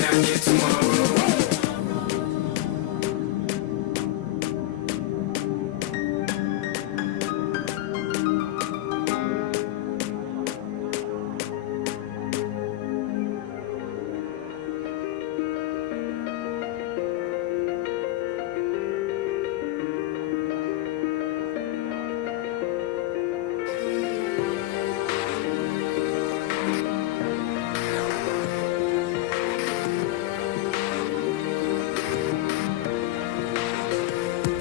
might not get tomorrow.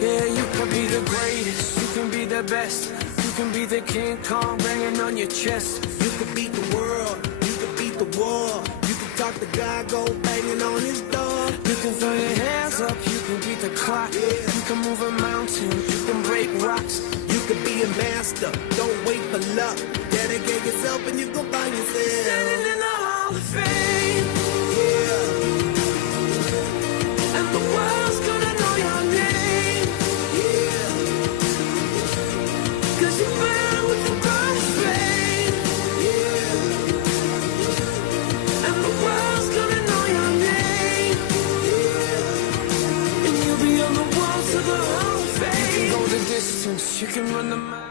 Yeah, you can be the greatest, you can be the best. You can be the King Kong banging on your chest. You can beat the world, you can beat the war. You can talk to God, go banging on his door. You can throw your hands up, you can beat the clock. You can move a mountain, you can break rocks. You can be a master, don't wait for luck. Dedicate yourself and you gon' find yourself. Standing in the Hall of Fame. Yeah, And the world's gonna know your name. yeah, 'Cause you burn with the bright flame. yeah, And the world's gonna know your name. yeah. And you'll be on the walls of the Hall of Fame. You can go the distance, you can run the mile.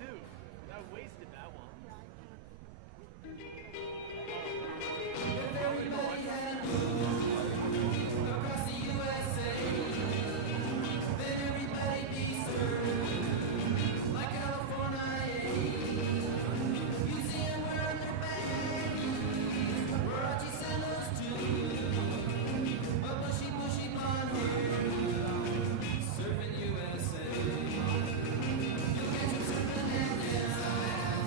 too. I wasted that one. Everybody had moved across the USA. Then everybody be served like California. Museum wearing their baggies, Warachi sandals too. A bushy blonde hair, surfing USA. You'll catch 'em surfing at now.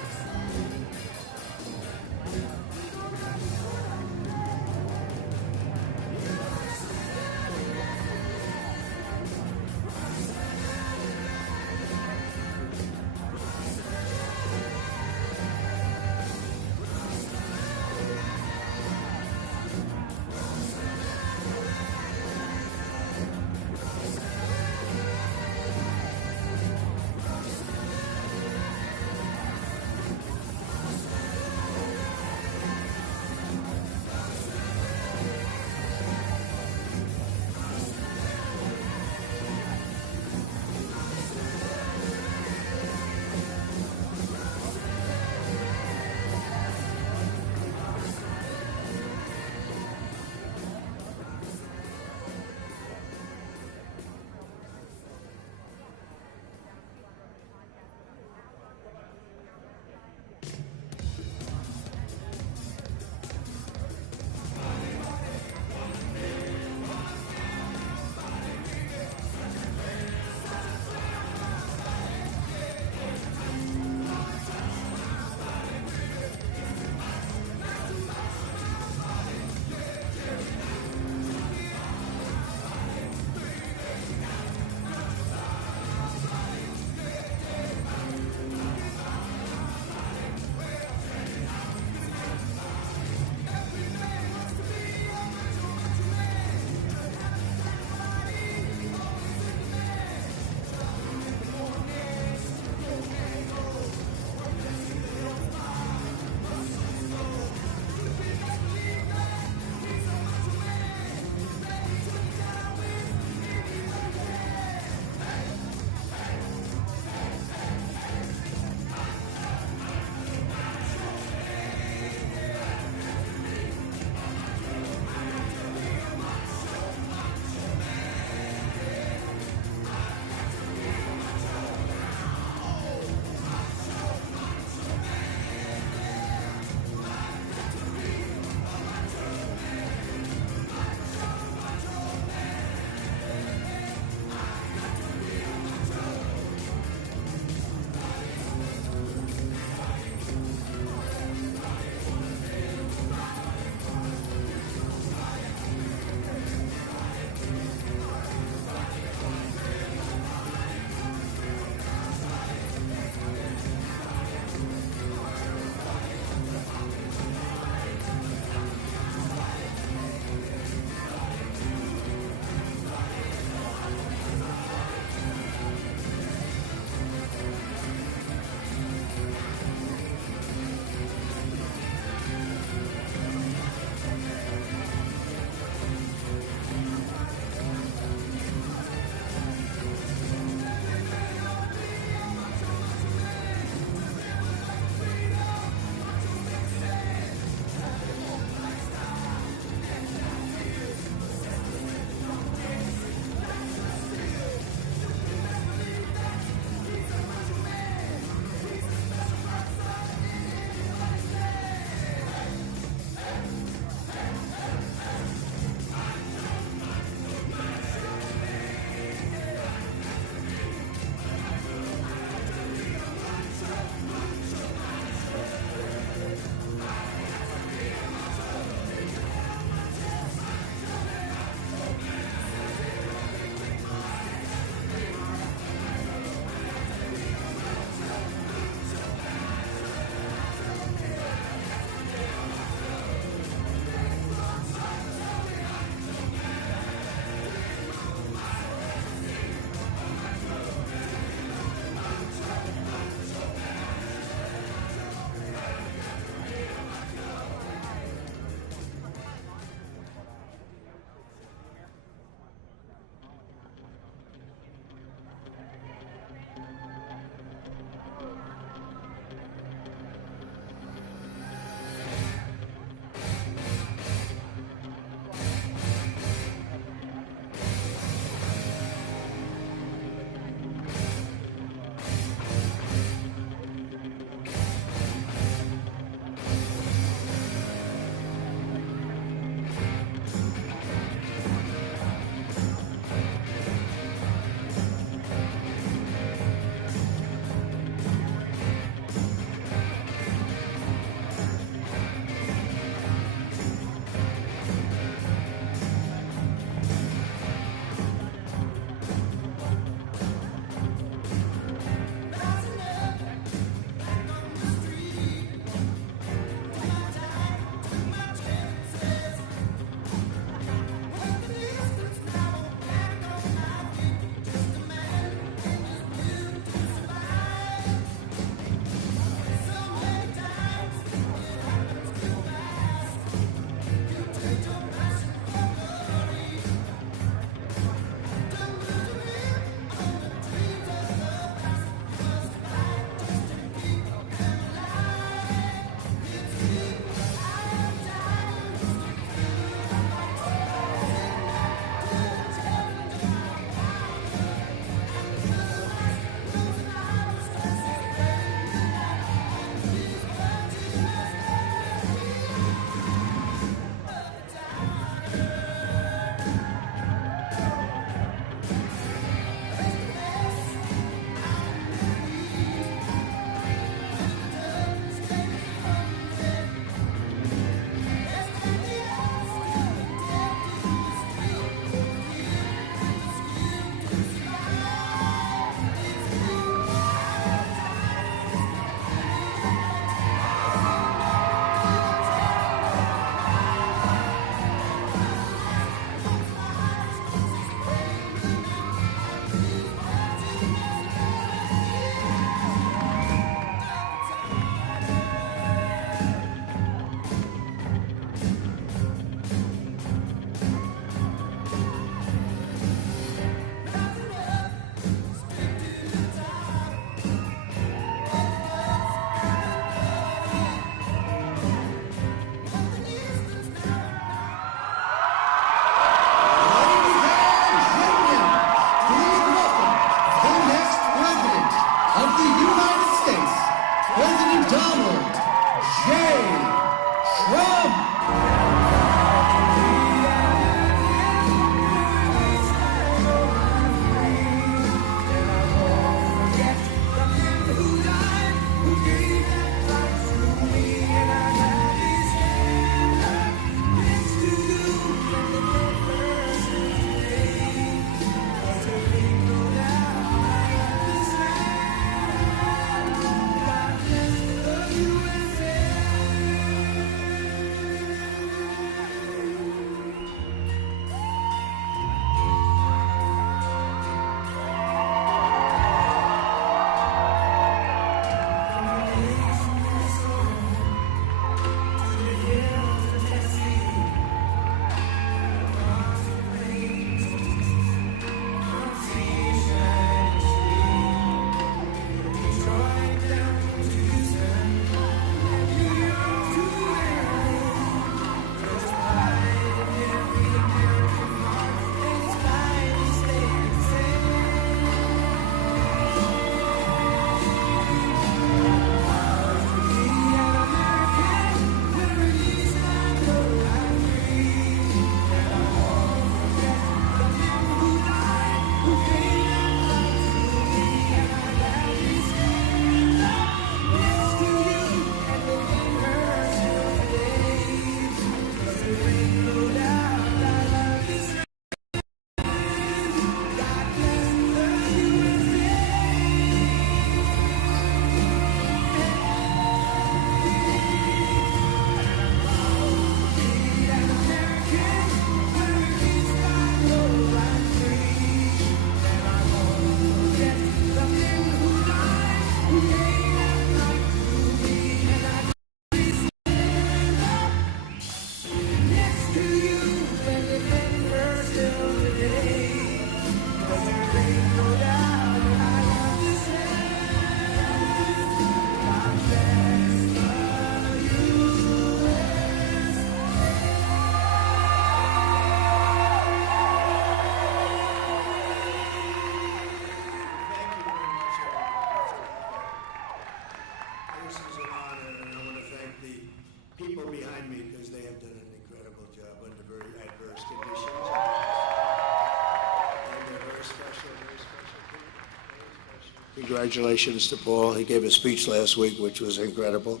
Congratulations to Paul. He gave a speech last week, which was incredible.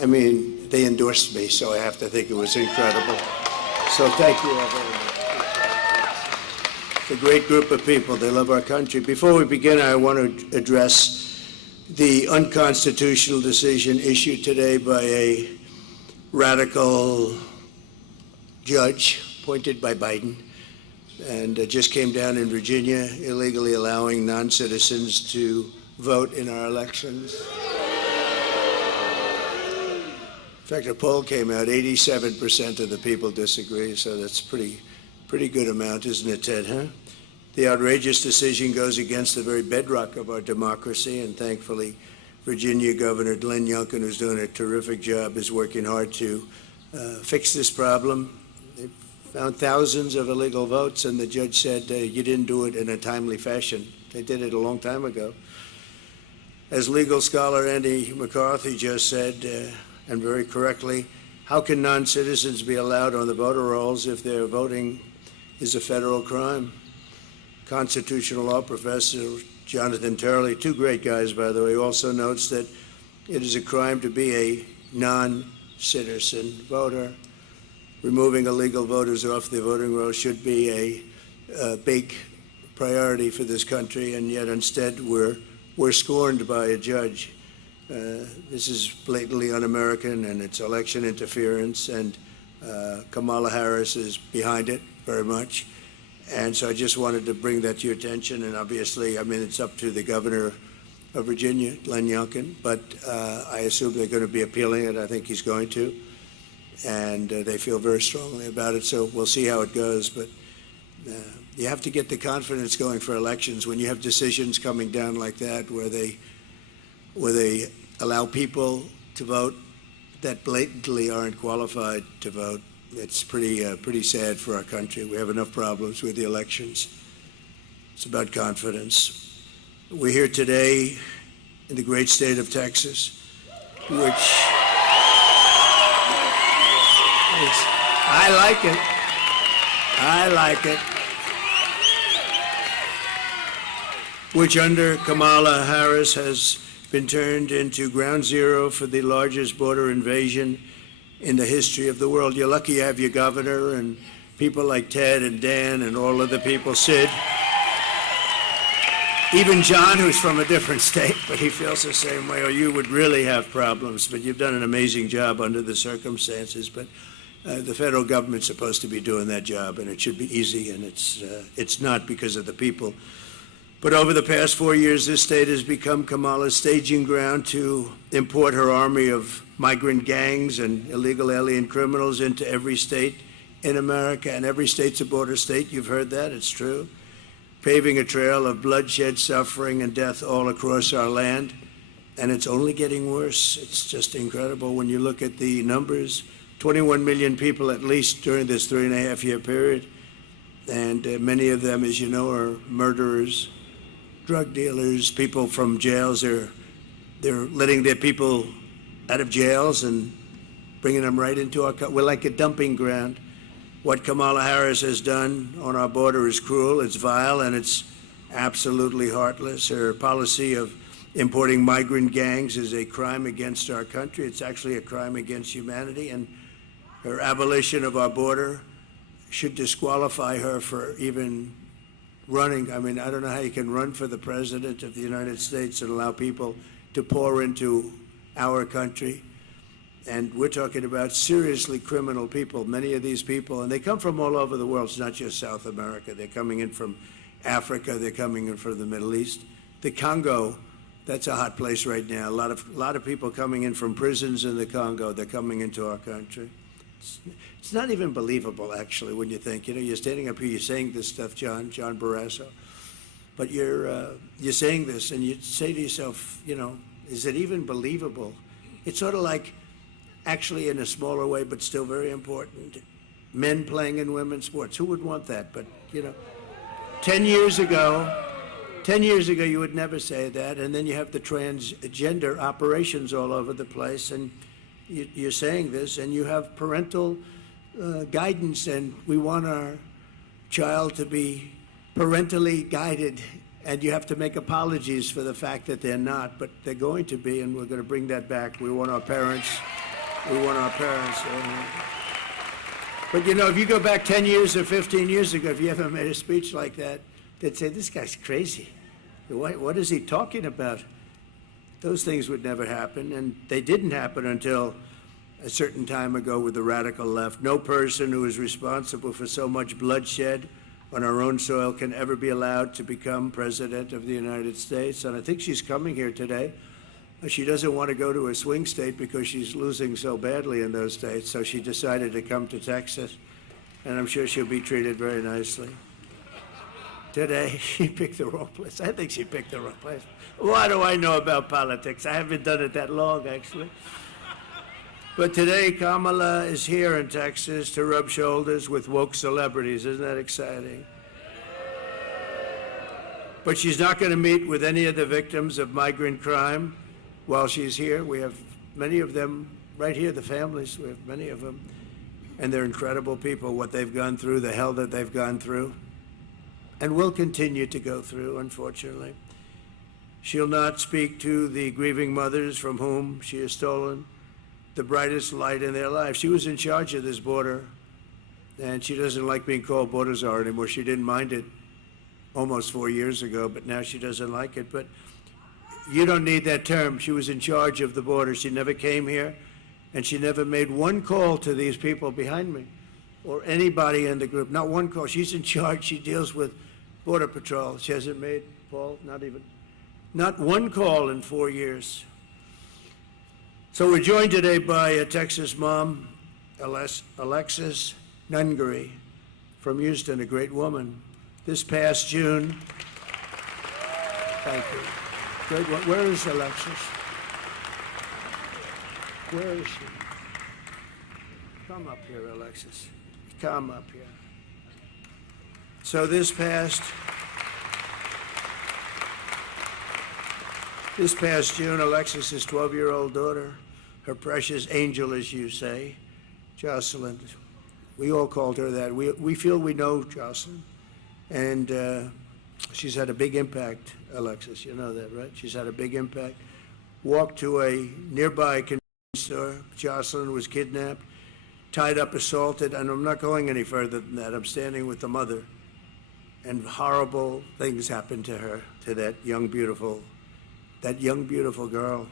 I mean, they endorsed me, so I have to think it was incredible. So thank you all very much. It's a great group of people. They love our country. Before we begin, I want to address the unconstitutional decision issued today by a radical judge appointed by Biden, and it just came down in Virginia, illegally allowing non-citizens to vote in our elections. In fact, a poll came out, 87% of the people disagree, so that's pretty good amount, isn't it, Ted, huh? The outrageous decision goes against the very bedrock of our democracy, and thankfully, Virginia Governor Glenn Youngkin, who's doing a terrific job, is working hard to fix this problem. They found thousands of illegal votes, and the judge said, you didn't do it in a timely fashion. They did it a long time ago. As legal scholar Andy McCarthy just said, and very correctly, how can non-citizens be allowed on the voter rolls if their voting is a federal crime? Constitutional law professor Jonathan Turley, two great guys, by the way, also notes that it is a crime to be a non-citizen voter. Removing illegal voters off the voting roll should be a big priority for this country, and yet instead we're scorned by a judge. This is blatantly un-American, and it's election interference, and Kamala Harris is behind it very much. And so I just wanted to bring that to your attention, and obviously, I mean, it's up to the governor of Virginia, Glenn Youngkin, but I assume they're going to be appealing it. I think he's going to, and they feel very strongly about it, so we'll see how it goes. But you have to get the confidence going for elections when you have decisions coming down like that where they allow people to vote that blatantly aren't qualified to vote. It's pretty sad for our country. We have enough problems with the elections. It's about confidence. We're here today in the great state of Texas, which I like it, which under Kamala Harris has been turned into ground zero for the largest border invasion in the history of the world. You're lucky you have your governor and people like Ted and Dan and all of the people, Sid. Even John, who's from a different state, but he feels the same way, or you would really have problems. But you've done an amazing job under the circumstances. But the federal government's supposed to be doing that job, and it should be easy, and it's not because of the people. But over the past 4 years, this state has become Kamala's staging ground to import her army of migrant gangs and illegal alien criminals into every state in America, and every state's a border state. You've heard that, it's true. Paving a trail of bloodshed, suffering, and death all across our land, and it's only getting worse. It's just incredible when you look at the numbers. 21 million people at least during this 3.5-year period, and many of them, as you know, are murderers, drug dealers, people from jails. They're letting their people out of jails and bringing them right into our country. We're like a dumping ground. What Kamala Harris has done on our border is cruel, it's vile, and it's absolutely heartless. Her policy of importing migrant gangs is a crime against our country. It's actually a crime against humanity, and her abolition of our border should disqualify her for even running. I mean, I don't know how you can run for the president of the United States and allow people to pour into our country. And we're talking about seriously criminal people, many of these people, and they come from all over the world. It's not just South America. They're coming in from Africa. They're coming in from the Middle East. The Congo, that's a hot place right now. A lot of people coming in from prisons in the Congo. They're coming into our country. It's not even believable, actually, when you think. You know, you're standing up here, you're saying this stuff, John Barrasso, but you're saying this, and you say to yourself, you know, is it even believable? It's sort of like, actually in a smaller way, but still very important, men playing in women's sports. Who would want that? But, you know, 10 years ago, you would never say that, and then you have the transgender operations all over the place, and you're saying this, and you have parental guidance, and we want our child to be parentally guided And you have to make apologies for the fact that they're not, but they're going to be, and we're going to bring that back. We want our parents. We want our parents. But you know, if you go back 10 years or 15 years ago, if you ever made a speech like that, they'd say, this guy's crazy. What is he talking about? Those things would never happen, and they didn't happen until a certain time ago with the radical left. No person who is responsible for so much bloodshed on our own soil can ever be allowed to become president of the United States. And I think she's coming here today. She doesn't want to go to a swing state because she's losing so badly in those states. So she decided to come to Texas, and I'm sure she'll be treated very nicely. Today, she picked the wrong place. I think she picked the wrong place. What do I know about politics? I haven't done it that long, actually. But today, Kamala is here in Texas to rub shoulders with woke celebrities. Isn't that exciting? But she's not going to meet with any of the victims of migrant crime while she's here. We have many of them right here, the families. We have many of them. And they're incredible people, what they've gone through, the hell that they've gone through, and will continue to go through, unfortunately. She'll not speak to the grieving mothers from whom she has stolen the brightest light in their life. She was in charge of this border, and she doesn't like being called border czar anymore. She didn't mind it almost 4 years ago, but now she doesn't like it. But you don't need that term. She was in charge of the border. She never came here, and she never made one call to these people behind me or anybody in the group, not one call. She's in charge. She deals with Border Patrol. She hasn't made, Paul, not one call in 4 years. So we're joined today by a Texas mom, Alexis Nungu from Houston, a great woman. This past June, thank you. Great one. Where is Alexis? Where is she? Come up here, Alexis. Come up here. So this past June, Alexis's 12-year-old daughter, her precious angel, as you say, Jocelyn, we all called her that. We feel we know Jocelyn, and she's had a big impact, Alexis, you know that, right? She's had a big impact. Walked to a nearby convenience store. Jocelyn was kidnapped, tied up, assaulted, and I'm not going any further than that. I'm standing with the mother, and horrible things happened to her, to that young, beautiful girl.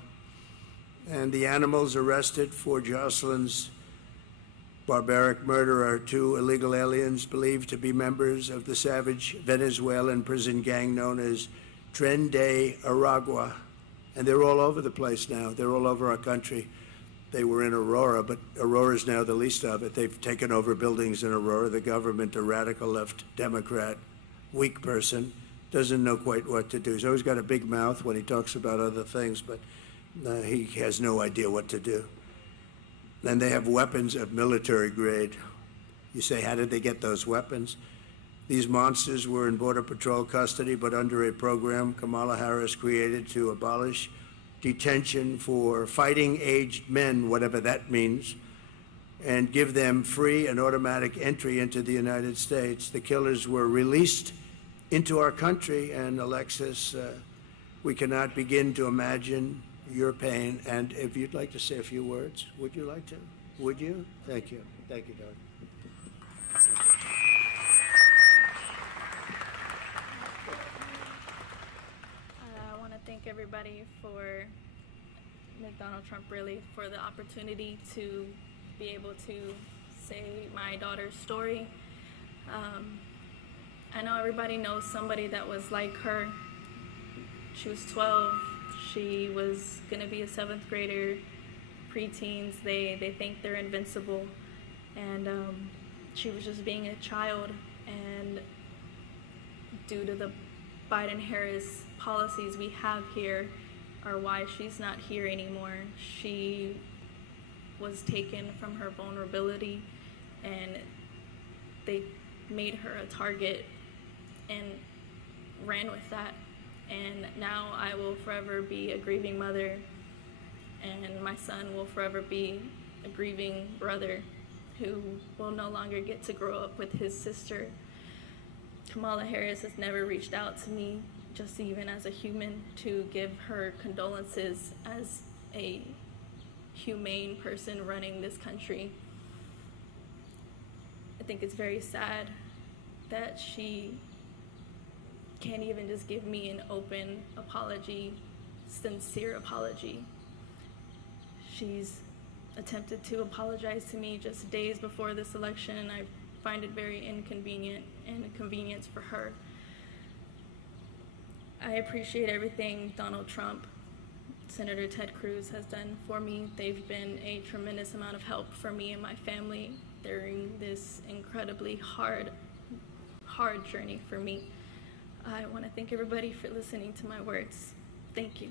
And the animals arrested for Jocelyn's barbaric murder are 2 illegal aliens believed to be members of the savage Venezuelan prison gang known as Tren de Aragua. And they're all over the place now. They're all over our country. They were in Aurora, but Aurora's now the least of it. They've taken over buildings in Aurora. The government, a radical left Democrat, weak person, doesn't know quite what to do. He's always got a big mouth when he talks about other things, but he has no idea what to do. And they have weapons of military grade. You say, how did they get those weapons? These monsters were in Border Patrol custody, but under a program Kamala Harris created to abolish detention for fighting-aged men, whatever that means, and give them free and automatic entry into the United States. The killers were released into our country, and Alexis, we cannot begin to imagine your pain. And if you'd like to say a few words, would you like to? Would you? Thank you. Thank you, Doug. I want to thank everybody for Donald Trump, really, for the opportunity to be able to say my daughter's story. I know everybody knows somebody that was like her. She was 12. She was going to be a 7th grader, preteens. They think they're invincible. And she was just being a child. And due to the Biden-Harris policies we have here are why she's not here anymore. She was taken from her vulnerability, and they made her a target and ran with that. And now I will forever be a grieving mother, and my son will forever be a grieving brother who will no longer get to grow up with his sister. Kamala Harris has never reached out to me just even as a human, to give her condolences as a humane person running this country. I think it's very sad that she can't even just give me an open apology, sincere apology. She's attempted to apologize to me just days before this election, and I find it very inconvenient and a convenience for her. I appreciate everything Donald Trump, Senator Ted Cruz has done for me. They've been a tremendous amount of help for me and my family during this incredibly hard journey for me. I want to thank everybody for listening to my words. Thank you.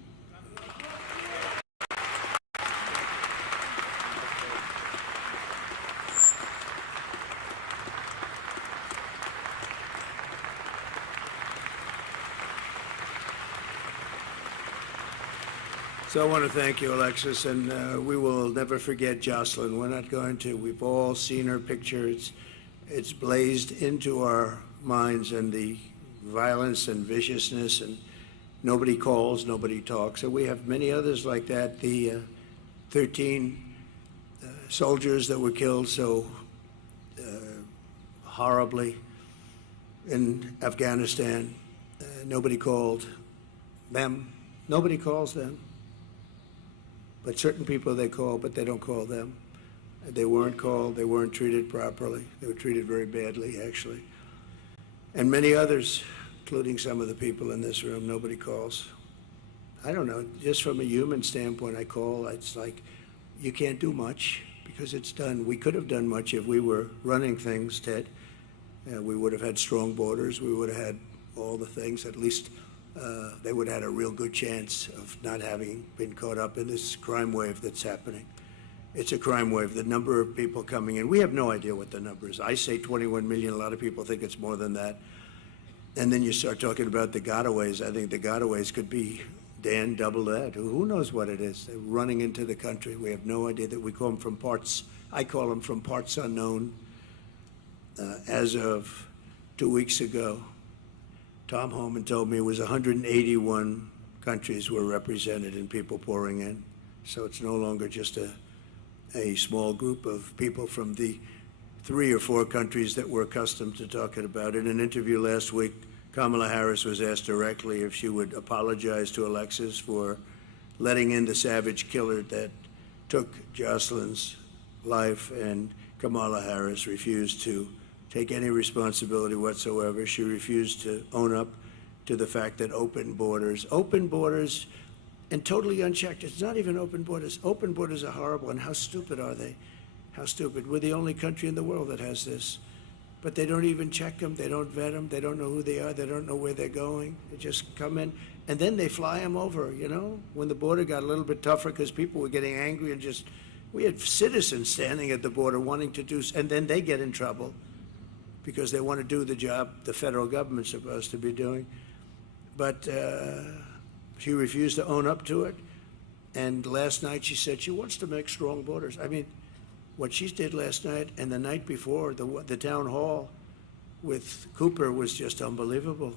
So I want to thank you, Alexis, and we will never forget Jocelyn. We're not going to. We've all seen her picture. It's blazed into our minds, and the violence and viciousness, and nobody calls, nobody talks. And we have many others like that. The 13 soldiers that were killed so horribly in Afghanistan, nobody called them. Nobody calls them. But certain people they call, but they don't call them. They weren't called, they weren't treated properly. They were treated very badly, actually. And many others, including some of the people in this room, nobody calls. I don't know, just from a human standpoint, I call, it's like, you can't do much because it's done. We could have done much if we were running things, Ted. We would have had strong borders, we would have had all the things, at least they would have had a real good chance of not having been caught up in this crime wave that's happening. It's a crime wave. The number of people coming in, we have no idea what the number is. I say 21 million. A lot of people think it's more than that. And then you start talking about the gotaways. I think the gotaways could be, Dan, double that. Who knows what it is? They're running into the country. We have no idea. That we call them from parts, I call them from parts unknown. As of 2 weeks ago, Tom Homan told me it was 181 countries were represented and people pouring in. So it's no longer just a small group of people from the 3 or 4 countries that we're accustomed to talking about. In an interview last week, Kamala Harris was asked directly if she would apologize to Alexis for letting in the savage killer that took Jocelyn's life, and Kamala Harris refused to take any responsibility whatsoever. She refused to own up to the fact that open borders and totally unchecked, it's not even open borders. Open borders are horrible, and how stupid are they? How stupid. We're the only country in the world that has this. But they don't even check them, they don't vet them, they don't know who they are, they don't know where they're going. They just come in, and then they fly them over, you know? When the border got a little bit tougher because people were getting angry and just, we had citizens standing at the border wanting to do, and then they get in trouble because they want to do the job the federal government's supposed to be doing. But she refused to own up to it. And last night she said she wants to make strong borders. I mean, what she did last night and the night before, the town hall with Cooper was just unbelievable.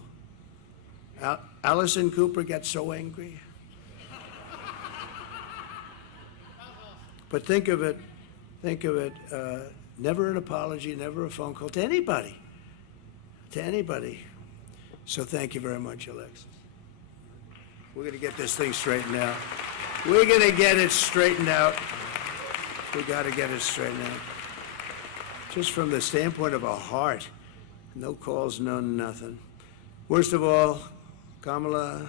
Allison Cooper got so angry. But think of it, never an apology, never a phone call to anybody. So thank you very much, Alexis. We're going to get this thing straightened out. We're going to get it straightened out. We got to get it straightened out. Just from the standpoint of our heart, no calls, no nothing. Worst of all, Kamala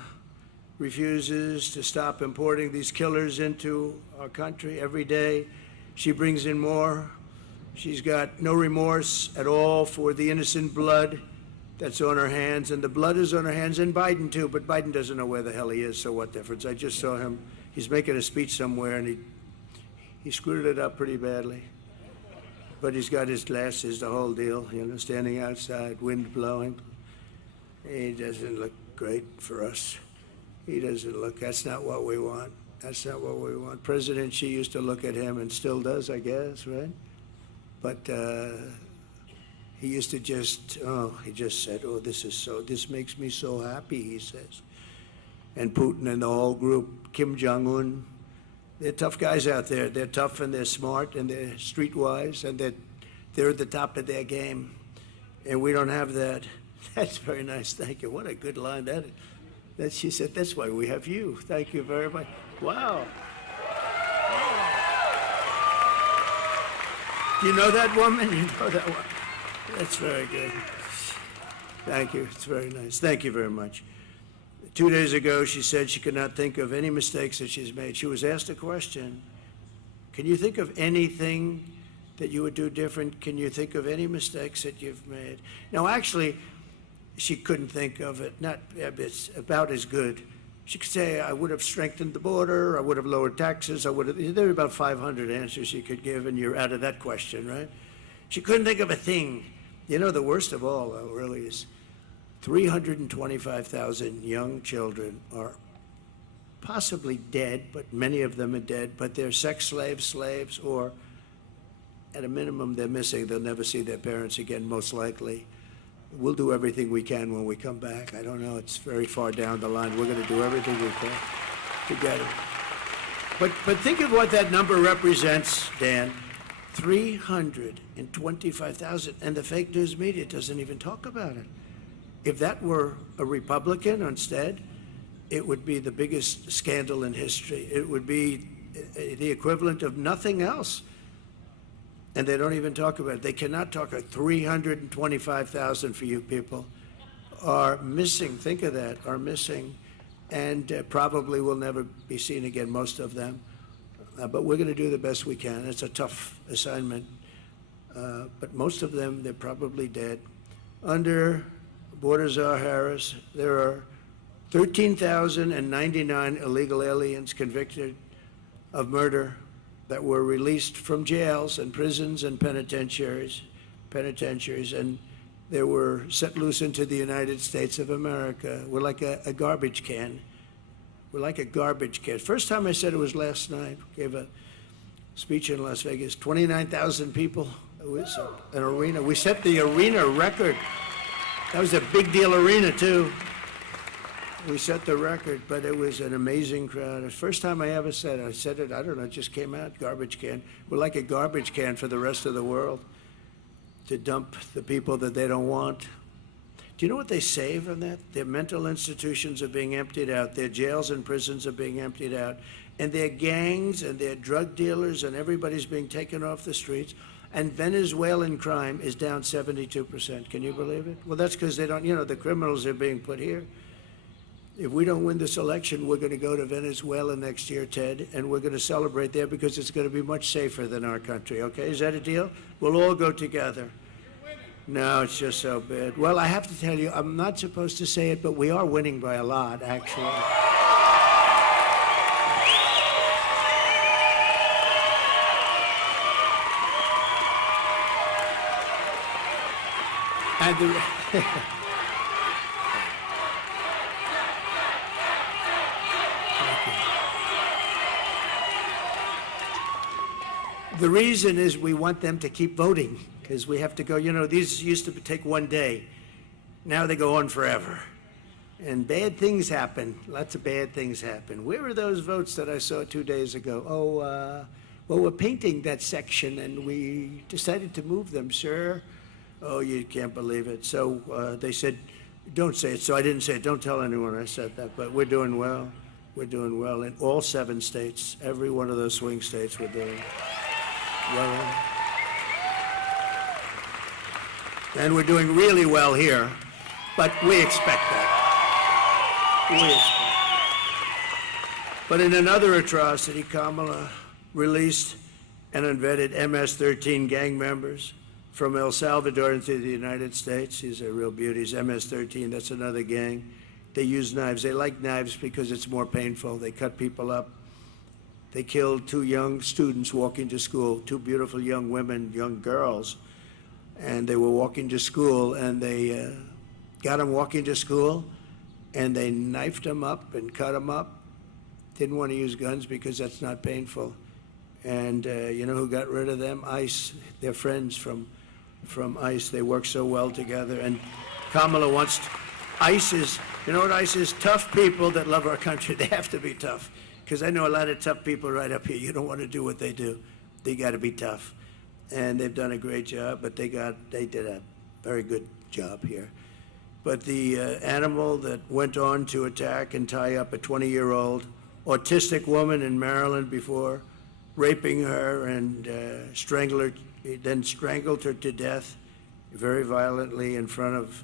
refuses to stop importing these killers into our country every day. She brings in more. She's got no remorse at all for the innocent blood that's on her hands, and the blood is on her hands, and Biden too, but Biden doesn't know where the hell he is, so what difference? I just saw him, he's making a speech somewhere, and he screwed it up pretty badly. But he's got his glasses, the whole deal, you know, standing outside, wind blowing. He doesn't look great for us. He doesn't look, that's not what we want. That's not what we want. President Xi used to look at him and still does, I guess, right? But He used to just, he just said, oh, this makes me so happy, he says. And Putin and the whole group, Kim Jong-un, they're tough guys out there. They're tough and they're smart and they're streetwise and they're at the top of their game. And we don't have that. That's very nice. Thank you. What a good line that is. She said, that's why we have you. Thank you very much. Wow. Do you know that woman? You know that one? That's very good. Thank you. It's very nice. Thank you very much. 2 days ago, she said she could not think of any mistakes that she's made. She was asked a question. Can you think of anything that you would do different? Can you think of any mistakes that you've made? No, actually, she couldn't think of it. Not, it's about as good. She could say, I would have strengthened the border, I would have lowered taxes, I would have, there are about 500 answers she could give, and you're out of that question, right? She couldn't think of a thing. You know, the worst of all, though, really is 325,000 young children are possibly dead, but many of them are dead, but they're sex slaves, or at a minimum, they're missing. They'll never see their parents again, most likely. We'll do everything we can when we come back. I don't know, it's very far down the line. We're going to do everything we can to get it. But think of what that number represents, Dan. 325,000, and the fake news media doesn't even talk about it. If that were a Republican instead, it would be the biggest scandal in history. It would be the equivalent of nothing else. And they don't even talk about it. They cannot talk about 325,000 for you people are missing. Think of that, are missing, and probably will never be seen again, most of them. But we're going to do the best we can. It's a tough assignment. But most of them, they're probably dead. Under Border Czar Harris, there are 13,099 illegal aliens convicted of murder that were released from jails and prisons and penitentiaries, and they were set loose into the United States of America. We're like a garbage can. We're like a garbage can. First time I said it was last night. Gave a speech in Las Vegas. 29,000 people. It was an arena. We set the arena record. That was a big deal arena too. We set the record, but it was an amazing crowd. The first time I ever said it, I don't know, it just came out, garbage can. We're like a garbage can for the rest of the world to dump the people that they don't want. Do you know what they say from that? Their mental institutions are being emptied out. Their jails and prisons are being emptied out. And their gangs and their drug dealers and everybody's being taken off the streets. And Venezuelan crime is down 72%. Can you believe it? Well, that's because they don't, you know, the criminals are being put here. If we don't win this election, we're going to go to Venezuela next year, Ted, and we're going to celebrate there because it's going to be much safer than our country, okay? Is that a deal? We'll all go together. No, it's just so bad. Well, I have to tell you, I'm not supposed to say it, but we are winning by a lot, actually. And the reason is we want them to keep voting, because we have to go, you know, these used to take one day. Now they go on forever. And bad things happen. Lots of bad things happen. Where are those votes that I saw 2 days ago? Oh, well, we're painting that section, and we decided to move them, sir. Oh, you can't believe it. So they said, don't say it. So I didn't say it. Don't tell anyone I said that. But we're doing well. We're doing well in all 7 states. Every one of those swing states we're doing well. And we're doing really well here. But we expect that. We expect that. But in another atrocity, Kamala released and unvetted MS-13 gang members from El Salvador into the United States. These are real beauties. MS-13, that's another gang. They use knives. They like knives because it's more painful. They cut people up. They killed 2 young students walking to school, 2 beautiful young women, young girls. And they were walking to school, and they got them walking to school, and they knifed them up and cut them up. Didn't want to use guns because that's not painful. And you know who got rid of them? ICE, their friends from from ICE. They work so well together. And Kamala wants ICE is, you know what ICE is? Tough people that love our country. They have to be tough. Because I know a lot of tough people right up here. You don't want to do what they do. They got to be tough. And they've done a great job, but they did a very good job here. But the animal that went on to attack and tie up a 20-year-old autistic woman in Maryland before, raping her and then strangled her to death very violently in front of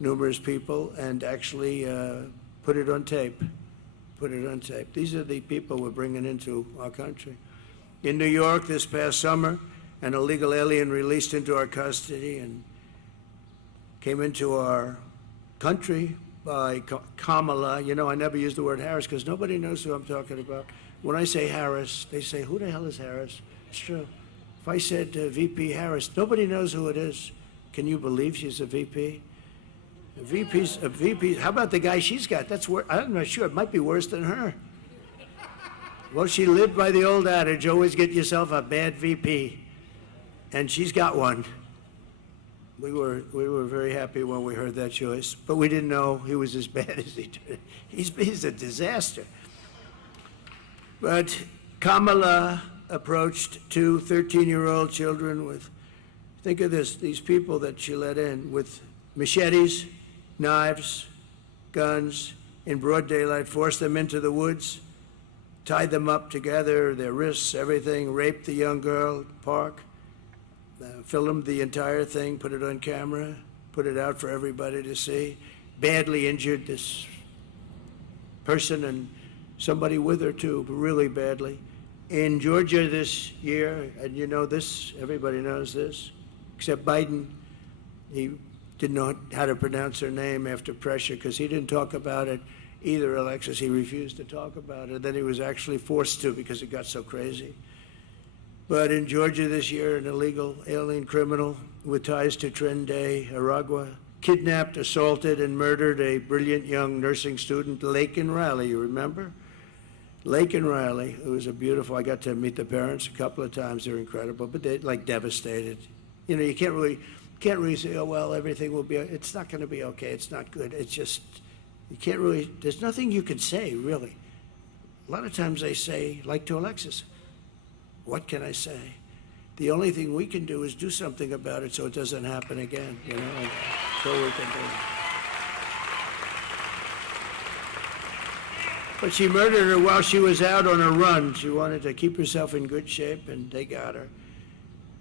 numerous people, and actually put it on tape. Put it on tape. These are the people we're bringing into our country. In New York this past summer, an illegal alien released into our custody and came into our country by Kamala. You know, I never use the word Harris because nobody knows who I'm talking about. When I say Harris, they say, who the hell is Harris? It's true. If I said VP Harris, nobody knows who it is. Can you believe she's a VP? A VP, how about the guy she's got? That's worse. I'm not sure. It might be worse than her. Well, she lived by the old adage, always get yourself a bad VP. And she's got one. We were very happy when we heard that choice, but we didn't know he was as bad as he did. He's a disaster. But Kamala approached two 13-year-old children with, think of this, these people that she let in with machetes, knives, guns, in broad daylight, forced them into the woods, tied them up together, their wrists, everything, raped the young girl, park, filmed the entire thing, put it on camera, put it out for everybody to see, badly injured this person and somebody with her too, really badly. In Georgia this year, and you know this, everybody knows this, except Biden, he didn't know how to pronounce her name after pressure because he didn't talk about it either, Alexis. He refused to talk about it. Then he was actually forced to because it got so crazy. But in Georgia this year, an illegal alien criminal with ties to Trenday, Aragua, kidnapped, assaulted, and murdered a brilliant young nursing student, Laken Riley, you remember? Laken Riley, who was a beautiful, I got to meet the parents a couple of times, they're incredible, but they're like devastated. You know, you can't really say, oh, well, everything will be, it's not gonna be okay, it's not good. It's just, you can't really, there's nothing you can say, really. A lot of times they say, like to Alexis, what can I say? The only thing we can do is do something about it so it doesn't happen again, you know, and so we can do. But she murdered her while she was out on a run. She wanted to keep herself in good shape, and they got her.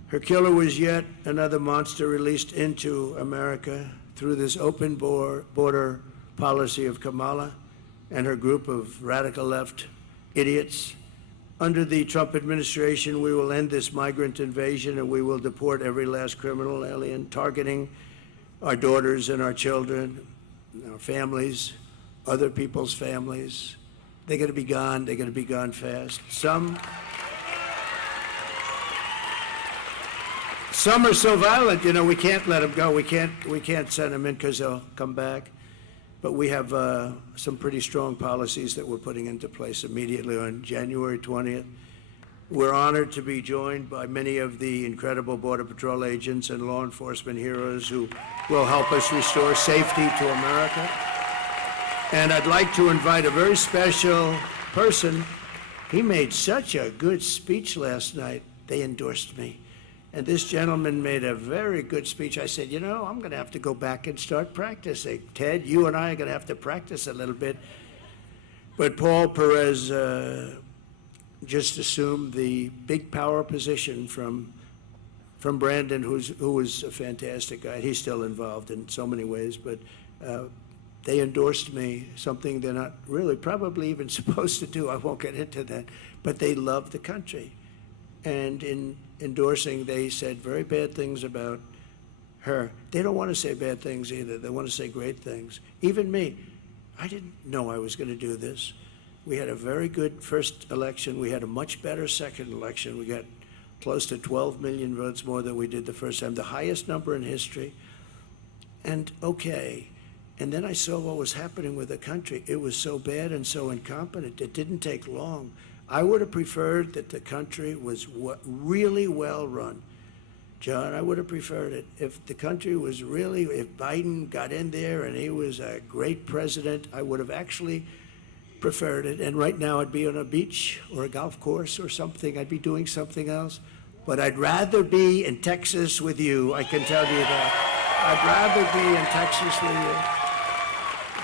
Her killer was yet another monster released into America through this open border policy of Kamala and her group of radical left idiots. Under the Trump administration, we will end this migrant invasion and we will deport every last criminal alien targeting our daughters and our children, our families, other people's families. They're going to be gone. They're going to be gone fast. Some are so violent, you know, we can't let them go. We can't send them in because they'll come back. But we have some pretty strong policies that we're putting into place immediately on January 20th. We're honored to be joined by many of the incredible Border Patrol agents and law enforcement heroes who will help us restore safety to America. And I'd like to invite a very special person. He made such a good speech last night. They endorsed me. And this gentleman made a very good speech. I said, you know, I'm going to have to go back and start practicing. Ted, you and I are going to have to practice a little bit. But Paul Perez just assumed the big power position from Brandon, who was a fantastic guy. He's still involved in so many ways, but they endorsed me, something they're not really probably even supposed to do. I won't get into that. But they love the country. And in endorsing, they said very bad things about her. They don't want to say bad things either. They want to say great things. Even me, I didn't know I was going to do this. We had a very good first election. We had a much better second election. We got close to 12 million votes more than we did the first time, the highest number in history. And okay. And then I saw what was happening with the country. It was so bad and so incompetent. It didn't take long. I would have preferred that the country was really well run. John, I would have preferred it. If the country was really, if Biden got in there and he was a great president, I would have actually preferred it. And right now I'd be on a beach or a golf course or something. I'd be doing something else. But I'd rather be in Texas with you, I can tell you that. I'd rather be in Texas with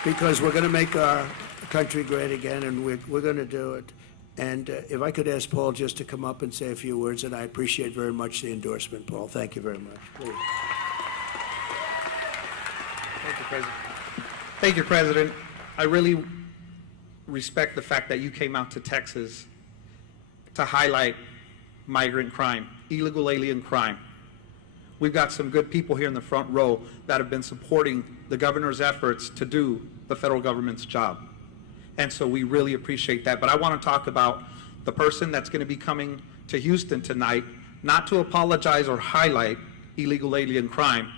you because we're going to make our country great again, and we're going to do it. And if I could ask Paul just to come up and say a few words, and I appreciate very much the endorsement, Paul. Thank you very much. Please. Thank you, President. Thank you, President. I really respect the fact that you came out to Texas to highlight migrant crime, illegal alien crime. We've got some good people here in the front row that have been supporting the governor's efforts to do the federal government's job. And so we really appreciate that. But I want to talk about the person that's going to be coming to Houston tonight, not to apologize or highlight illegal alien crime,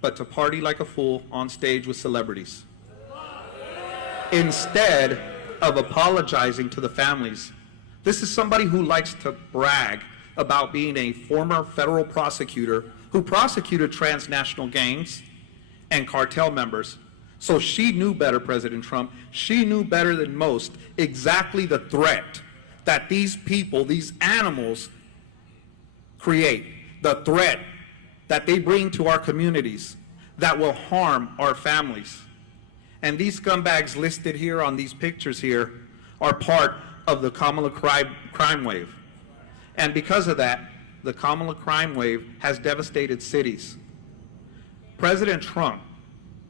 but to party like a fool on stage with celebrities. Instead of apologizing to the families, this is somebody who likes to brag about being a former federal prosecutor who prosecuted transnational gangs and cartel members. So she knew better, President Trump. She knew better than most exactly the threat that these people, these animals, create, the threat that they bring to our communities that will harm our families. And these scumbags listed here on these pictures here are part of the Kamala crime wave. And because of that, the Kamala crime wave has devastated cities. President Trump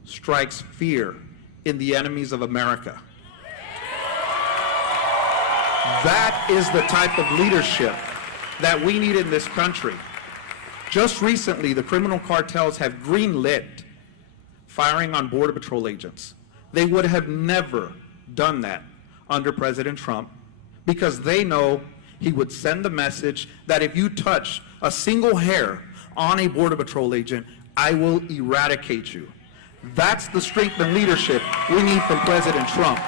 strikes fear in the enemies of America. That is the type of leadership that we need in this country. Just recently, the criminal cartels have greenlit firing on Border Patrol agents. They would have never done that under President Trump because they know he would send the message that if you touch a single hair on a Border Patrol agent, I will eradicate you. That's the strength and leadership we need from President Trump.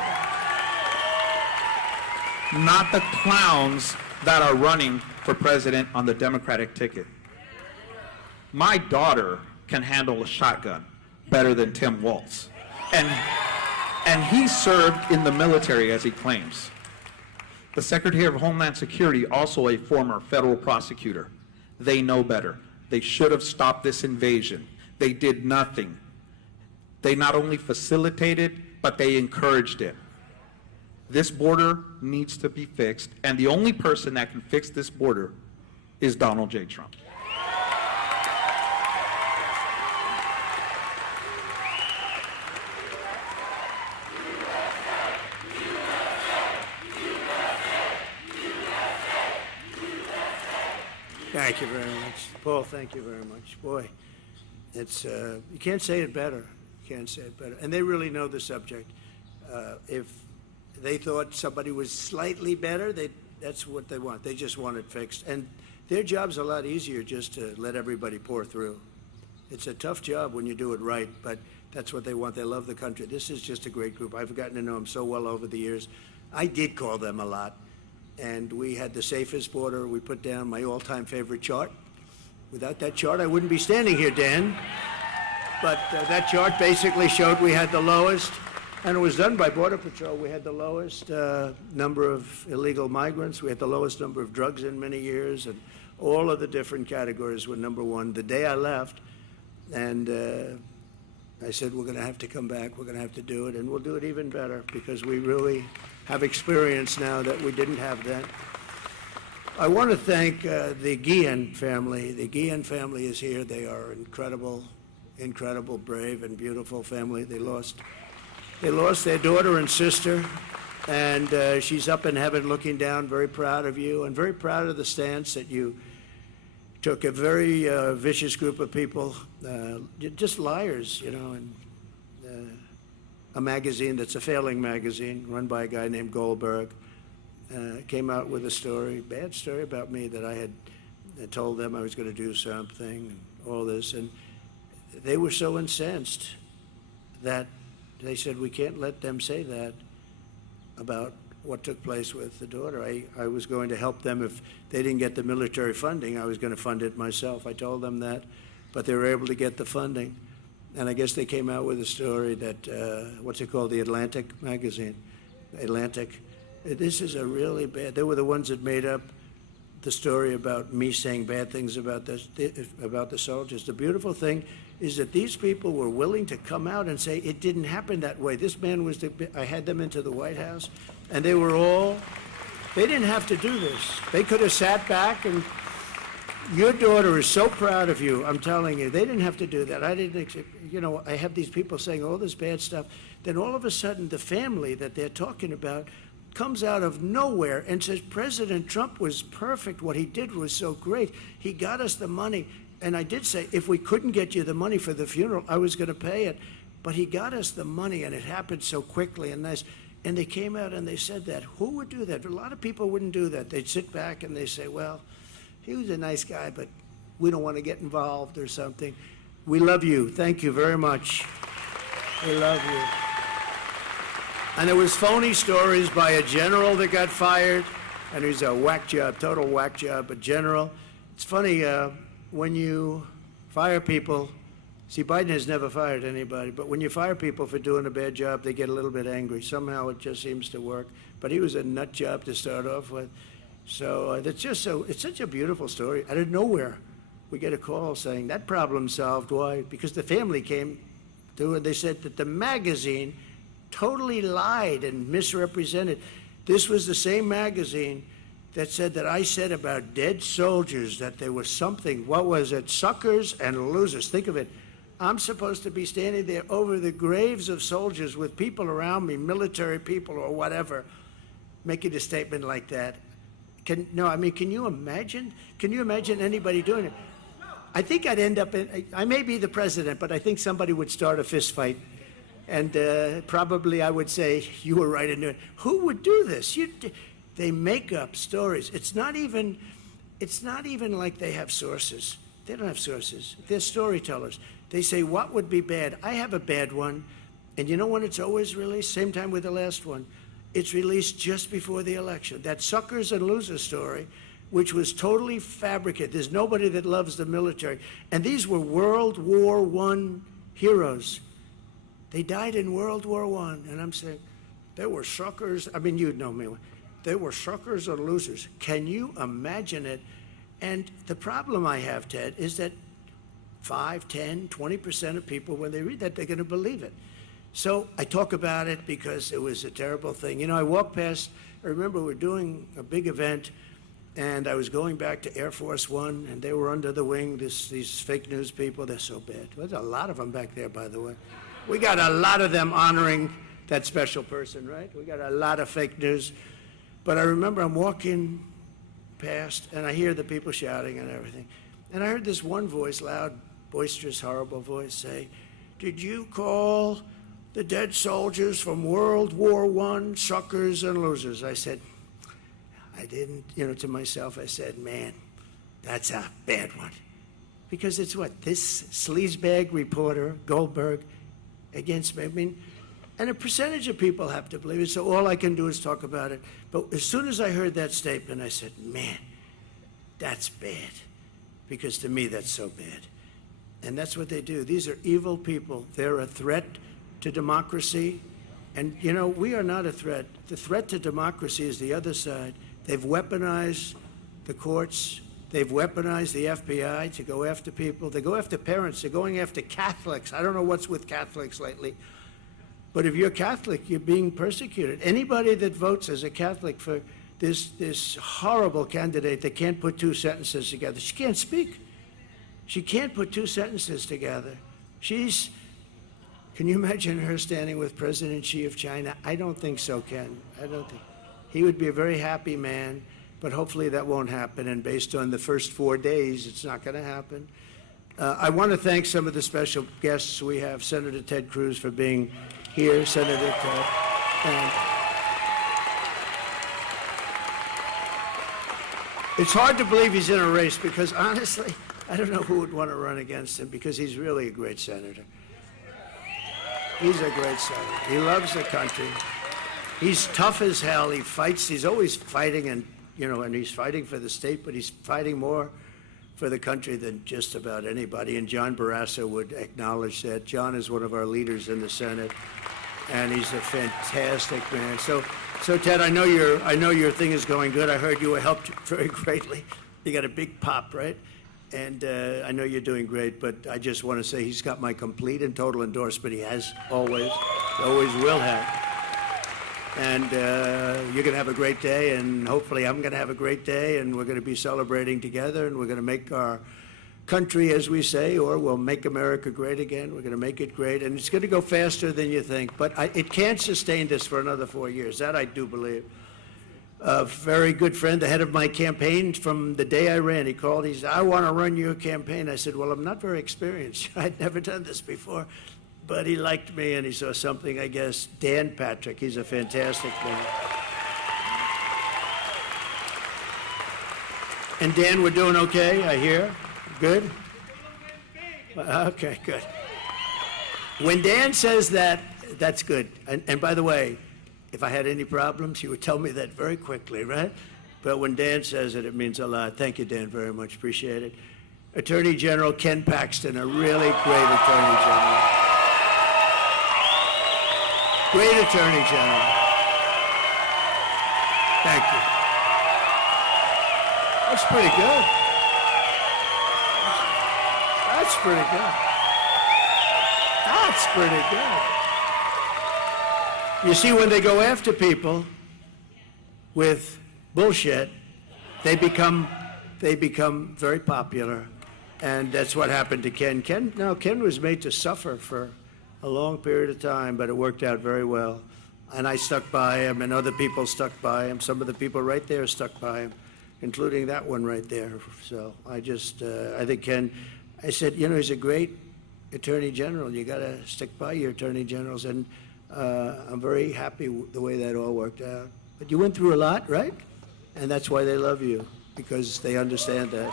Not the clowns that are running for president on the Democratic ticket. My daughter can handle a shotgun better than Tim Walz. And he served in the military, as he claims. The Secretary of Homeland Security, also a former federal prosecutor. They know better. They should have stopped this invasion. They did nothing. They not only facilitated, but they encouraged it. This border needs to be fixed, and the only person that can fix this border is Donald J. Trump. Thank you very much. Paul, thank you very much. Boy, it's, you can't say it better. You can't say it better. And they really know the subject. If they thought somebody was slightly better, that's what they want. They just want it fixed. And their job's a lot easier just to let everybody pour through. It's a tough job when you do it right, but that's what they want. They love the country. This is just a great group. I've gotten to know them so well over the years. I did call them a lot. And we had the safest border. We put down my all-time favorite chart. Without that chart, I wouldn't be standing here, Dan. But that chart basically showed we had the lowest, and it was done by Border Patrol. We had the lowest number of illegal migrants. We had the lowest number of drugs in many years, and all of the different categories were number one. The day I left, and I said, we're going to have to come back. We're going to have to do it, and we'll do it even better because we really have experience now that we didn't have then. I want to thank the Guillen family. The Guillen family is here. They are incredible, incredible, brave, and beautiful family. They lost their daughter and sister, and she's up in heaven looking down, very proud of you, and very proud of the stance that you took. A very vicious group of people, just liars, you know, and a magazine that's a failing magazine run by a guy named Goldberg came out with a story, bad story about me, that I had told them I was going to do something and all this, and they were so incensed that they said we can't let them say that about what took place with the daughter. I was going to help them if they didn't get the military funding. I was going to fund it myself. I told them that, but they were able to get the funding. And I guess they came out with a story that, what's it called, the Atlantic magazine, Atlantic. This is a really bad, they were the ones that made up the story about me saying bad things about the soldiers. The beautiful thing is that these people were willing to come out and say it didn't happen that way. This man was I had them into the White House, and they didn't have to do this. They could have sat back, and your daughter is so proud of you, I'm telling you. They didn't have to do that. I didn't, I have these people saying all this bad stuff. Then all of a sudden, the family that they're talking about comes out of nowhere and says, President Trump was perfect. What he did was so great. He got us the money. And I did say, if we couldn't get you the money for the funeral, I was going to pay it. But he got us the money, and it happened so quickly and nice. And they came out and they said that. Who would do that? A lot of people wouldn't do that. They'd sit back and they say, well, he was a nice guy, but we don't want to get involved or something. We love you. Thank you very much. We love you. And there was phony stories by a general that got fired, and he's a whack job, total whack job, a general. It's funny, when you fire people, see, Biden has never fired anybody, but when you fire people for doing a bad job, they get a little bit angry. Somehow it just seems to work. But he was a nut job to start off with. So it's such a beautiful story. Out of nowhere, we get a call saying that problem solved. Why? Because the family came to and they said that the magazine totally lied and misrepresented. This was the same magazine that said that I said about dead soldiers that there was something, what was it, suckers and losers. Think of it. I'm supposed to be standing there over the graves of soldiers with people around me, military people or whatever, making a statement like that. Can you imagine? Can you imagine anybody doing it? I think I'd end up I may be the president, but I think somebody would start a fist fight. And probably I would say, you were right in doing it. Who would do this? They make up stories. It's not even like they have sources. They don't have sources. They're storytellers. They say, what would be bad? I have a bad one. And you know when it's always released? Same time with the last one. It's released just before the election. That suckers and losers story, which was totally fabricated. There's nobody that loves the military. And these were World War I heroes. They died in World War I. And I'm saying, they were suckers. I mean, you'd know me. They were suckers and losers. Can you imagine it? And the problem I have, Ted, is that 5, 10, 20% of people, when they read that, they're going to believe it. So I talk about it because it was a terrible thing. I walked past, I remember we're doing a big event, and I was going back to Air Force One, and they were under the wing, these fake news people. They're so bad. There's a lot of them back there, by the way. We got a lot of them honoring that special person, right? We got a lot of fake news. But I remember I'm walking past, and I hear the people shouting and everything. And I heard this one voice, loud, boisterous, horrible voice, say, did you call the dead soldiers from World War I suckers and losers? I said, I didn't, to myself, I said, man, that's a bad one. Because it's what? This sleazebag reporter, Goldberg, against me. I mean, and a percentage of people have to believe it, so all I can do is talk about it. But as soon as I heard that statement, I said, man, that's bad. Because to me, that's so bad. And that's what they do. These are evil people. They're a threat to democracy. And, we are not a threat. The threat to democracy is the other side. They've weaponized the courts. They've weaponized the FBI to go after people. They go after parents. They're going after Catholics. I don't know what's with Catholics lately. But if you're Catholic, you're being persecuted. Anybody that votes as a Catholic for this horrible candidate that can't put two sentences together, she can't speak. She can't put two sentences together. Can you imagine her standing with President Xi of China? I don't think so, Ken. I don't think. He would be a very happy man, but hopefully that won't happen. And based on the first 4 days, it's not going to happen. I want to thank some of the special guests we have. Senator Ted Cruz for being here, Senator Ted. And it's hard to believe he's in a race because, honestly, I don't know who would want to run against him because he's really a great senator. He's a great senator. He loves the country. He's tough as hell. He fights. He's always fighting, and and he's fighting for the state, but he's fighting more for the country than just about anybody. And John Barrasso would acknowledge that. John is one of our leaders in the Senate, and he's a fantastic man. So Ted, I know your thing is going good. I heard you were helped very greatly. You got a big pop, right? And I know you're doing great, but I just want to say he's got my complete and total endorsement. He has always will have. And you're going to have a great day, and hopefully I'm going to have a great day, and we're going to be celebrating together, and we're going to make our country, as we say, or we'll make America great again. We're going to make it great, and it's going to go faster than you think. But it can't sustain this for another 4 years. That I do believe. A very good friend, the head of my campaign from the day I ran, he called. He said, "I want to run your campaign." I said, "Well, I'm not very experienced. I'd never done this before." But he liked me, and he saw something, I guess. Dan Patrick, he's a fantastic man. And Dan, we're doing okay, I hear? Good? Okay, good. When Dan says that, that's good. And by the way, if I had any problems, he would tell me that very quickly, right? But when Dan says it, it means a lot. Thank you, Dan, very much. Appreciate it. Attorney General Ken Paxton, a really great Attorney General. Great Attorney General. Thank you. That's pretty good. That's pretty good. That's pretty good. You see, when they go after people with bullshit, they become very popular. And that's what happened to Ken. Ken was made to suffer for a long period of time, but it worked out very well. And I stuck by him, and other people stuck by him. Some of the people right there stuck by him, including that one right there. So I think Ken, I said, he's a great Attorney General. You got to stick by your Attorney Generals, and I'm very happy the way that all worked out. But you went through a lot, right? And that's why they love you, because they understand that.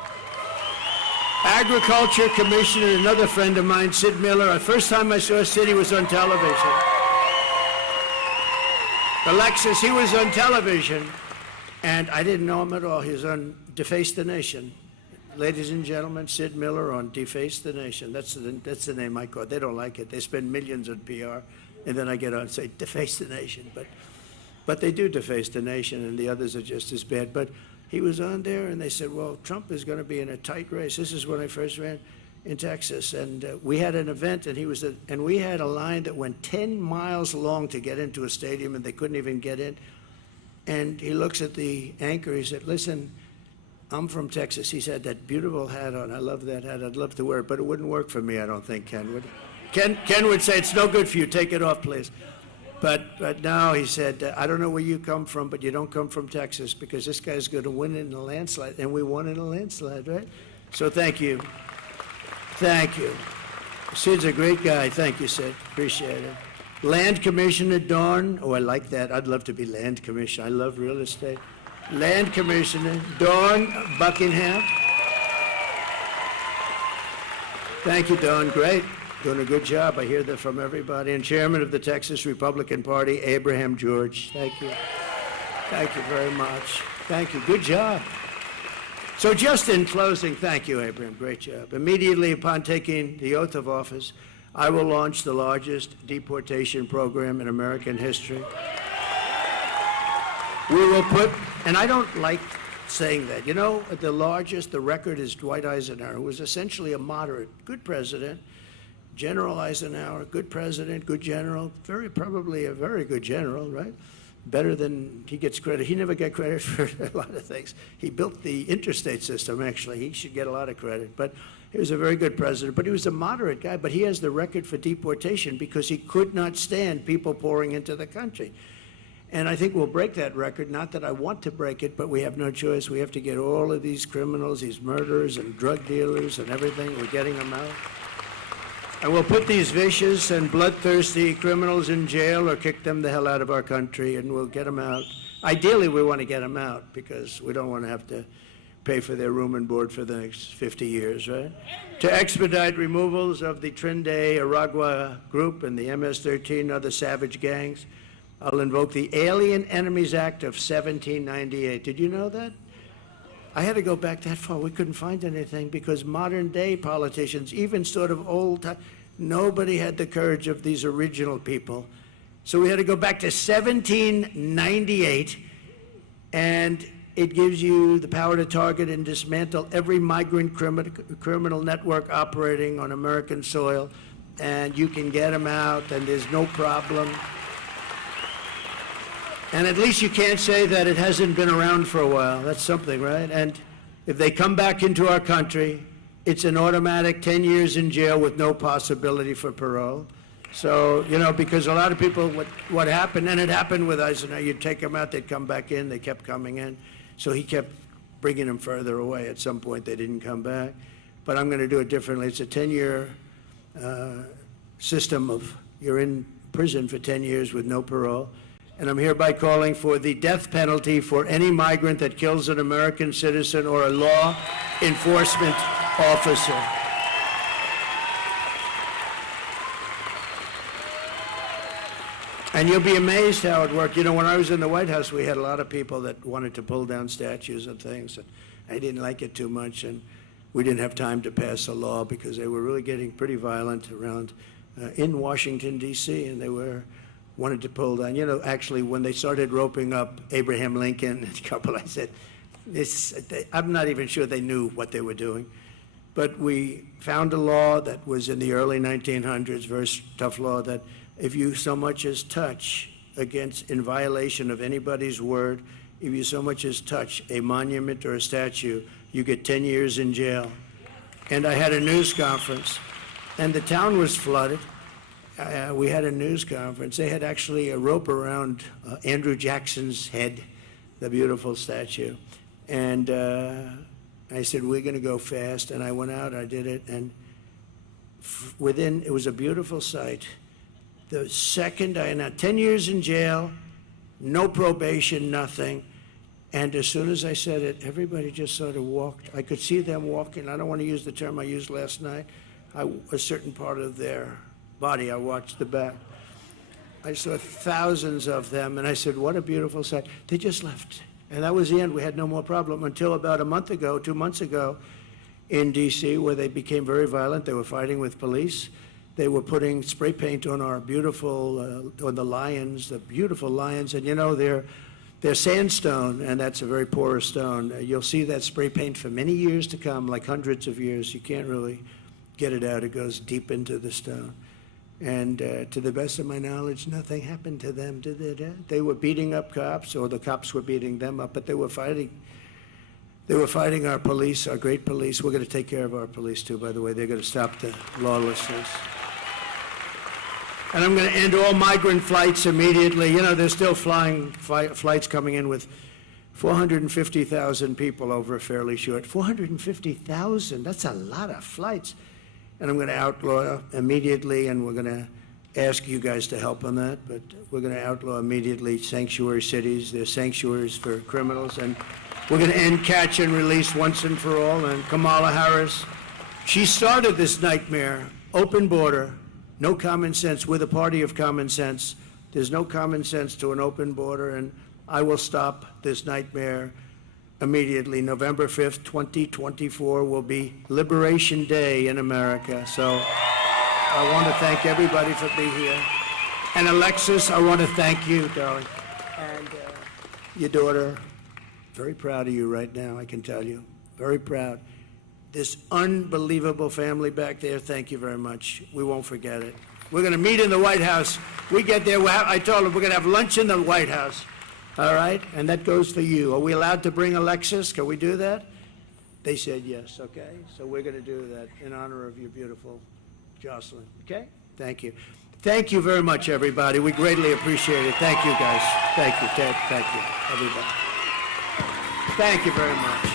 Agriculture Commissioner, another friend of mine, Sid Miller. The first time I saw Sid, he was on television. Alexis, he was on television, and I didn't know him at all. He was on Deface the Nation. Ladies and gentlemen, Sid Miller on Deface the Nation. That's the name I call it. They don't like it. They spend millions on PR, and then I get on and say, Deface the Nation. But they do deface the nation, and the others are just as bad. But he was on there, and they said, well, Trump is going to be in a tight race. This is when I first ran in Texas, and we had an event, and we had a line that went 10 miles long to get into a stadium, and they couldn't even get in. And he looks at the anchor. He said, listen, I'm from Texas. He's had that beautiful hat on. I love that hat. I'd love to wear it, but it wouldn't work for me, I don't think, Ken would. Ken would say, it's no good for you. Take it off, please. But now he said, I don't know where you come from, but you don't come from Texas, because this guy's going to win in a landslide. And we won in a landslide, right? So thank you. Thank you. Sid's a great guy. Thank you, Sid. Appreciate it. Land Commissioner Dawn. Oh, I like that. I'd love to be Land Commissioner. I love real estate. Land Commissioner Dawn Buckingham. Thank you, Dawn. Great. Doing a good job. I hear that from everybody. And Chairman of the Texas Republican Party, Abraham George. Thank you. Thank you very much. Thank you. Good job. So just in closing, thank you, Abraham. Great job. Immediately upon taking the oath of office, I will launch the largest deportation program in American history. We will put, and I don't like saying that, the record is Dwight Eisenhower, who was essentially a moderate, good president. General Eisenhower, good president, good general, probably a very good general, right? Better than he gets credit. He never got credit for a lot of things. He built the interstate system, actually. He should get a lot of credit. But he was a very good president. But he was a moderate guy. But he has the record for deportation because he could not stand people pouring into the country. And I think we'll break that record. Not that I want to break it, but we have no choice. We have to get all of these criminals, these murderers and drug dealers and everything. We're getting them out. And we'll put these vicious and bloodthirsty criminals in jail or kick them the hell out of our country, and we'll get them out. Ideally, we want to get them out because we don't want to have to pay for their room and board for the next 50 years, right? To expedite removals of the Trinidad Aragua group and the MS-13 other savage gangs, I'll invoke the Alien Enemies Act of 1798. Did you know that? I had to go back that far. We couldn't find anything because modern day politicians, even sort of old time, nobody had the courage of these original people. So we had to go back to 1798, and it gives you the power to target and dismantle every migrant criminal network operating on American soil, and you can get them out, and there's no problem. And at least you can't say that it hasn't been around for a while. That's something, right? And if they come back into our country, it's an automatic 10 years in jail with no possibility for parole. So, you know, because a lot of people, what happened, and it happened with Eisenhower, you'd take them out, they'd come back in, they kept coming in. So he kept bringing them further away. At some point, they didn't come back. But I'm going to do it differently. It's a 10-year system of you're in prison for 10 years with no parole. And I'm hereby calling for the death penalty for any migrant that kills an American citizen or a law enforcement officer. And you'll be amazed how it worked. You know, when I was in the White House, we had a lot of people that wanted to pull down statues and things, and I didn't like it too much, and we didn't have time to pass a law because they were really getting pretty violent around in Washington, D.C., and they wanted to pull down. You know, actually, when they started roping up Abraham Lincoln and a couple, I said, I'm not even sure they knew what they were doing. But we found a law that was in the early 1900s, very tough law, that if you so much as touch in violation of anybody's word, if you so much as touch a monument or a statue, you get 10 years in jail. And I had a news conference, and the town was flooded. We had a news conference. They had actually a rope around Andrew Jackson's head, the beautiful statue. And I said, we're going to go fast. And I went out, I did it. And it was a beautiful sight. The second I announced, 10 years in jail, no probation, nothing. And as soon as I said it, everybody just sort of walked. I could see them walking. I don't want to use the term I used last night. A certain part of their body, I watched the back. I saw thousands of them, and I said, what a beautiful sight. They just left. And that was the end. We had no more problem until about 2 months ago, in D.C., where they became very violent. They were fighting with police. They were putting spray paint on our beautiful, on the lions, the beautiful lions. And, you know, they're sandstone, and that's a very porous stone. You'll see that spray paint for many years to come, like hundreds of years. You can't really get it out. It goes deep into the stone. And to the best of my knowledge, nothing happened to them, did they? They were beating up cops, or the cops were beating them up, but they were fighting. They were fighting our police, our great police. We're going to take care of our police, too, by the way. They're going to stop the lawlessness. And I'm going to end all migrant flights immediately. You know, there's still flying flights coming in with 450,000 people over a fairly short. 450,000, that's a lot of flights. And I'm going to outlaw immediately, and we're going to ask you guys to help on that, but we're going to outlaw immediately sanctuary cities. They're sanctuaries for criminals, and we're going to end catch and release once and for all. And Kamala Harris, she started this nightmare, open border, no common sense. We're the party of common sense. There's no common sense to an open border, and I will stop this nightmare immediately. November 5th, 2024 will be Liberation Day in America. So I want to thank everybody for being here. And Alexis, I want to thank you, darling. And your daughter, very proud of you right now, I can tell you. Very proud. This unbelievable family back there, thank you very much. We won't forget it. We're going to meet in the White House. We get there, I told them we're going to have lunch in the White House. All right? And that goes for you. Are we allowed to bring Alexis? Can we do that? They said yes, okay? So we're going to do that in honor of your beautiful Jocelyn, okay? Thank you. Thank you very much, everybody. We greatly appreciate it. Thank you, guys. Thank you, Ted. Thank you, everybody. Thank you very much.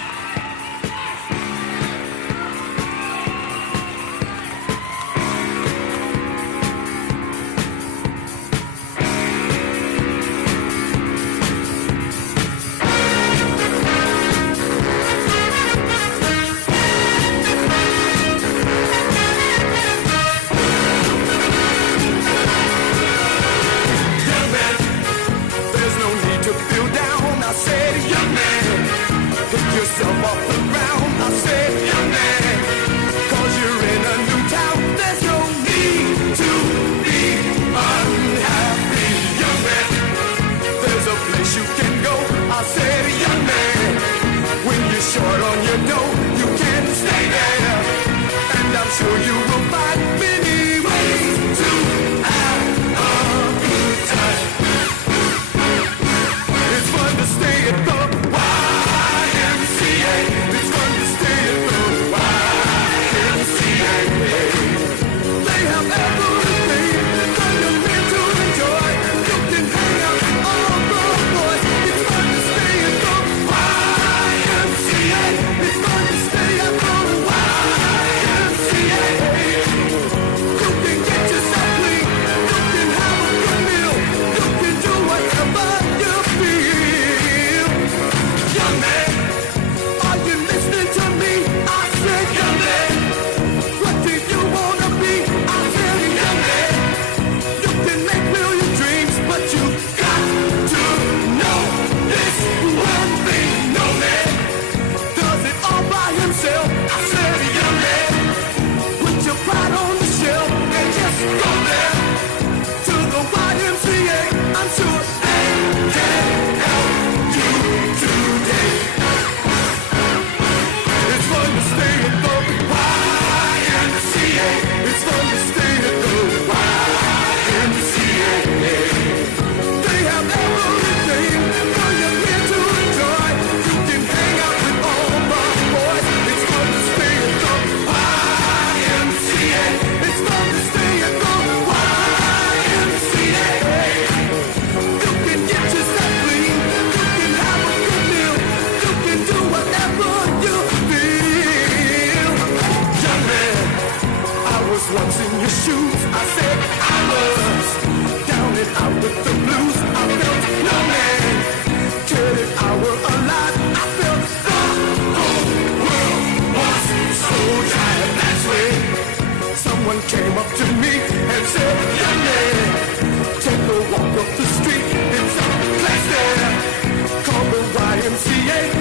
YMCA.